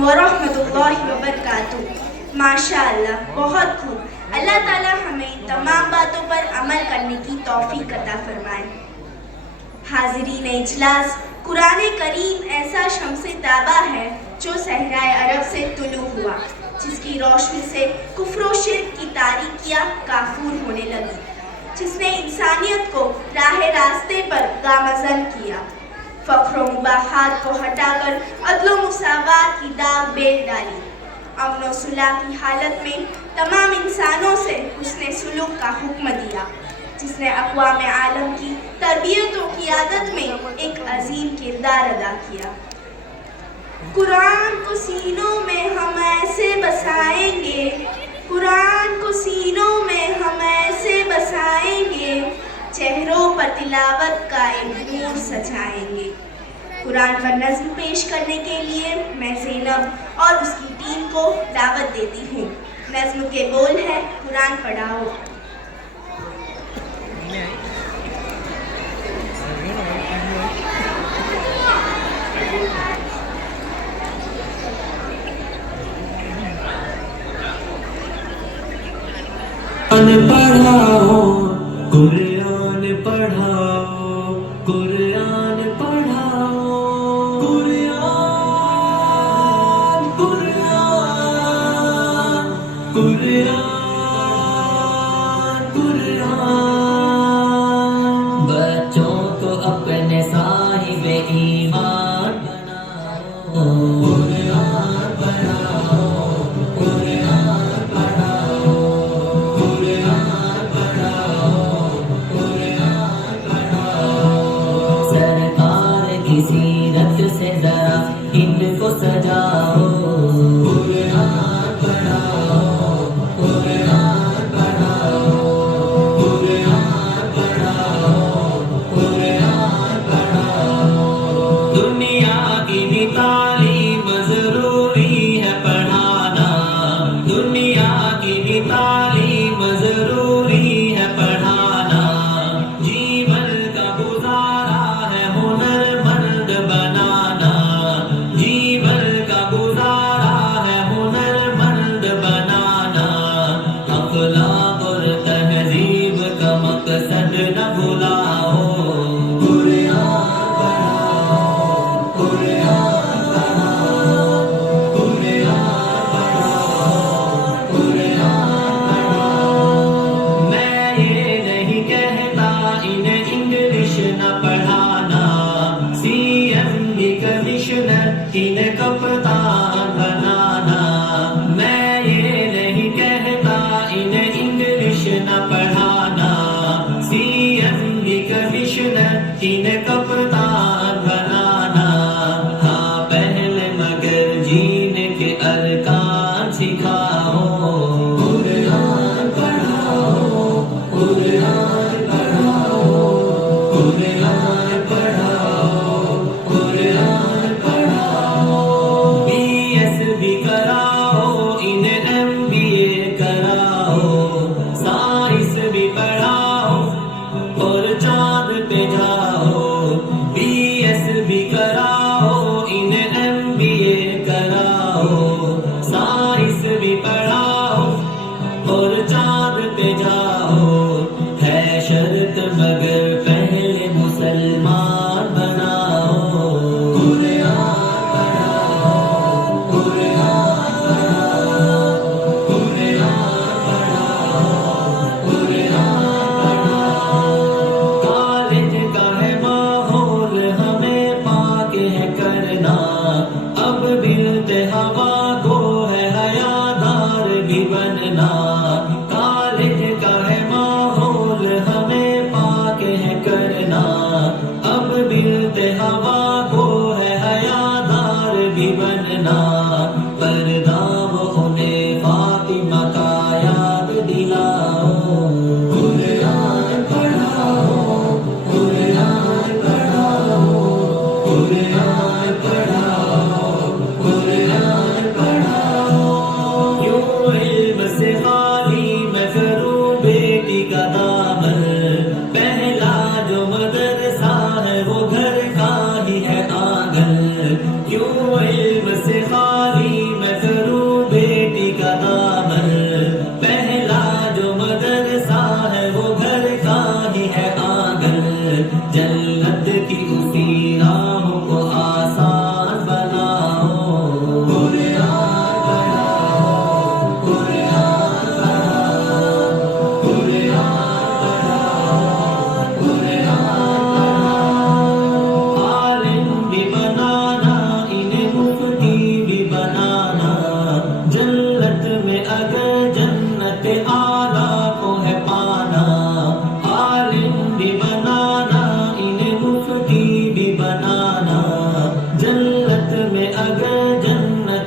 علیکم ورحمۃ اللہ وبرکاتہ۔ ماشاءاللہ، بہت خوب۔ اللہ تعالیٰ ہمیں تمام باتوں پر عمل کرنے کی توفیق عطا فرمائے۔ حاضرین اجلاس، قرآن کریم ایسا شمس تابہ ہے جو صحرائے عرب سے طلوع ہوا، جس کی روشنی سے کفر و شرک کی تاریکیاں کافور ہونے لگی، جس نے انسانیت کو راہ راستے پر گامزن کیا، فخر و مباحات کو ہٹا کر عدل و مساوات کی داغ بیل ڈالی، امن و صلح کی حالت میں تمام انسانوں سے حسن سلوک کا حکم دیا، جس نے اقوام عالم کی تربیت و قیادت میں ایک عظیم کردار ادا کیا۔ قرآن کو سینوں میں ہم ایسے بسائیں گے، قرآن کو سینوں میں ہم ایسے بسائیں گے، چہروں پر تلاوت کا ایک نور سجائیں گے۔ قرآن پر نظم پیش کرنے کے لیے میں زینب اور اس کی ٹیم کو دعوت دیتی ہوں۔ نظم کے بول ہے قرآن پڑھاؤ۔ پڑھاؤ قرآن پڑھاؤ، قرآن پڑھاؤ، قرآن قرآن قرآن قرآن۔ بچوں کو اپنے صاحب ایمان بناؤ، قرآن پڑھاؤ، قرآن پڑھاؤ، قرآن پڑھاؤ، قرآن پڑھاؤ۔ سرکار کی سیرت سے ذرا ان کو سجاؤ، قرآن پڑھاؤ، قرآن پڑھاؤ، قرآن پڑھاؤ، قرآن پڑھاؤ۔ دنیا کی بھی تعلیم ضروری ہے پڑھانا، دنیا کی بھی تعلیم ضروری ہے پڑھانا، جیون کا گزارا ہے ہنر مند بنانا، جیون کا گزارا ہے ہنر مند بنانا، اخلاق اور تہذیب کا مقصد نہ بھلاؤ، قرآن پڑھاؤ، قرآن پڑھاؤ، قرآن پڑھاؤ، قرآن پڑھاؤ۔ میں یہ نہیں کہتا انہیں انگلش نہ پڑھانا، سی ایم بھی کمشنر انہیں کپتان بنانا، میں یہ نہیں کہتا انہیں انگلش نہ پڑھانا، سی ایم بھی کمشنر انہیں کپتان بنانا۔ ہاں پہلے مگر جینے کے ارکان سکھاؤ، قرآن پڑھاؤ، قرآن پڑھاؤ، قرآن پڑھاؤ، قرآن پڑھاؤ۔ بی ایس بھی کراؤ، انہیں ایم بی اے کراؤ، سائنس بھی پڑھاؤ اور چاند پہ جاؤ، بی ایس بھی کراؤ، انہیں ایم بی اے کراؤ، سائنس بھی پڑھاؤ اور چاند پہ جاؤ۔ ہے شرط مگر پہلے مسلمان بناؤ، قرآن پڑھاؤ، قرآن پڑھاؤ، قرآن پڑھاؤ، قرآن پڑھاؤ۔ کالج کا ہے ماحول ہمیں پاک ہے کرنا، اب ملتے ہوا کو ہے حیادار بھی بننا، کالج کا ہے ماحول ہمیں پاک ہے کرنا، اب ملتے ہوا کو ہے حیادار بھی بننا، پردام انہیں فاطمہ کا یاد دلاؤ، قرآن پڑھاؤ، قرآن پڑھاؤ، قرآن پڑھاؤ، قرآن پڑھاؤ۔ کیوں علم سے خالی میں کروں بیٹی کا دامن، پہلا جو مدرسہ ہے وہ گھر کا ہی ہے آنگن، کیوں علم سے خالی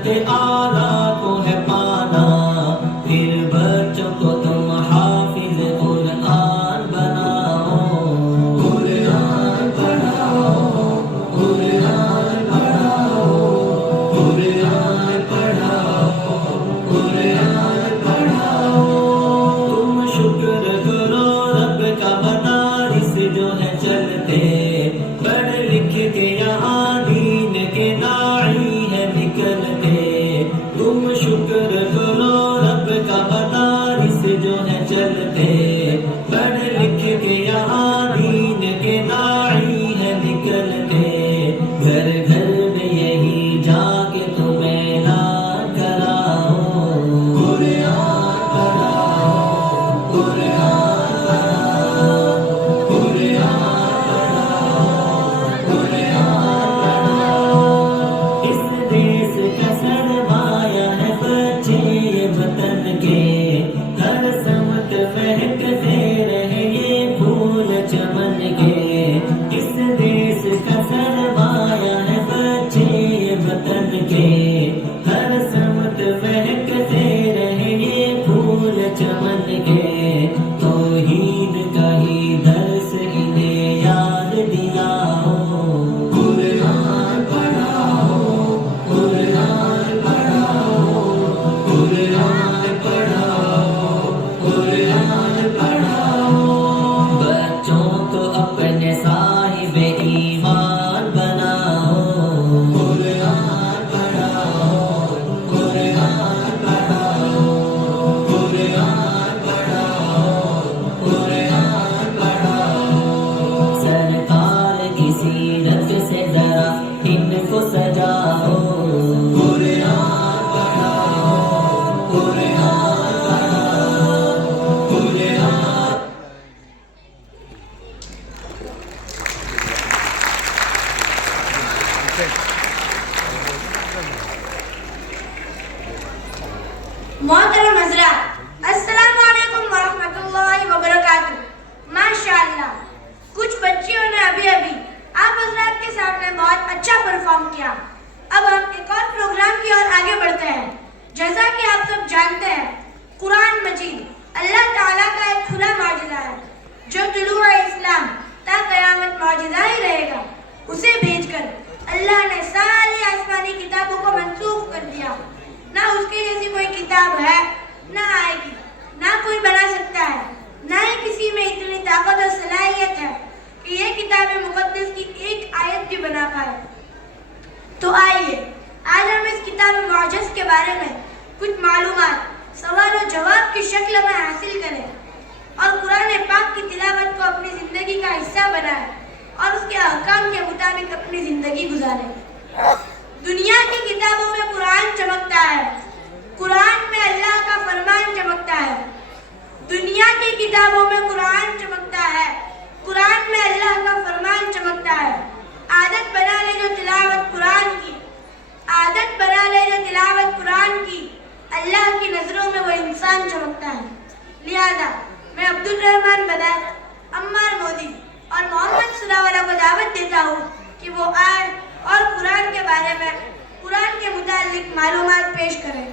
درجات اعلیٰ کو ہے پانا. پھر بچوں کو تم حافظ قرآن بناؤ. قرآن پڑھاؤ، قرآن پڑھاؤ، قرآن پڑھاؤ، قرآن پڑھاؤ. تم شکر کرو رب کا مدارس جو ہے چلتے، پڑھ لکھ کے یہاں دین کے داعی ہے نکلتے. تم شکر کرو رب کا مدارس جو ہے چلتے، پڑھ لکھ کے یہاں دین کے داعی ہے نکلتے. گھر گھر میں یہی جا کے تمہیں اعلان کراؤ. قرآن پڑھاؤ، قرآن پڑھاؤ، قرآن پڑھاؤ، قرآن پڑھاؤ. اس دیس کا سرمایہ ہے بچے یہ وطن کے، ہر سمت مہکتے رہے یہ پھول چمن کے. اس دیس کا سرمایہ ہے بچے یہ وطن کے، ہر سمت مہکتے رہے یہ پھول چمن کے. توحید کا ہی درس انہیں یاد دلاؤ. قرآن پڑھاؤ، قرآن پڑھاؤ، قرآن پڑھاؤ، قرآن پڑھاؤ. بچوں کو اپنے صاحب ایمان بناؤ. قرآن پڑھاؤ، قرآن پڑھاؤ، قرآن پڑھاؤ، قرآن پڑھاؤ. سرکار کی سیرت سے ذرا ان کو سجاؤ. قرآن پڑھاؤ، قرآن پڑھاؤ، قرآن. محترم حضرات، السلام علیکم ورحمۃ اللہ وبرکاتہ. ماشاء اللہ، کچھ بچیوں نے ابھی آپ حضرات کے سامنے بہت اچھا پرفارم کیا. اب ہم ایک اور پروگرام کی اور آگے بڑھتے ہیں. جیسا کہ آپ سب جانتے ہیں، قرآن مجید اللہ تعالیٰ کا ایک کھلا معجزہ ہے جو طلوع اسلام تا قیامت معجزہ ہی رہے گا. اسے بھیج کر اللہ نے ساری آسمانی کتابوں کو منسوخ کر دیا. نہ اس کی جیسی کوئی کتاب ہے، نہ آئے گی، نہ کوئی بنا سکتا ہے، نہ ہی کسی میں اتنی طاقت اور صلاحیت ہے کہ یہ کتاب مقدس کی ایک آیت بھی بنا پائے. تو آئیے آج ہم اس کتاب معجز کے بارے میں کچھ معلومات سوال و جواب کی شکل میں حاصل کریں اور قرآن پاک کی تلاوت کو اپنی زندگی کا حصہ بنائیں اور اس کے احکام کے مطابق اپنی زندگی گزاریں. دنیا کی کتابوں میں قرآن چمکتا ہے، قرآن میں اللہ کا فرمان چمکتا ہے. دنیا کی کتابوں میں قرآن چمکتا ہے، قرآن میں اللہ کا فرمان چمکتا ہے. عادت بنا لے جو تلاوت قرآن کی، عادت بنا لے جو تلاوت قرآن کی، اللہ کی نظروں میں وہ انسان چمکتا ہے. لہذا میں عبد الرحمن بدر، عمار مودی اور محمد سلاوالہ کو دعوت دیتا ہوں کہ وہ آئے اور قرآن کے بارے میں قرآن کے متعلق معلومات پیش کریں.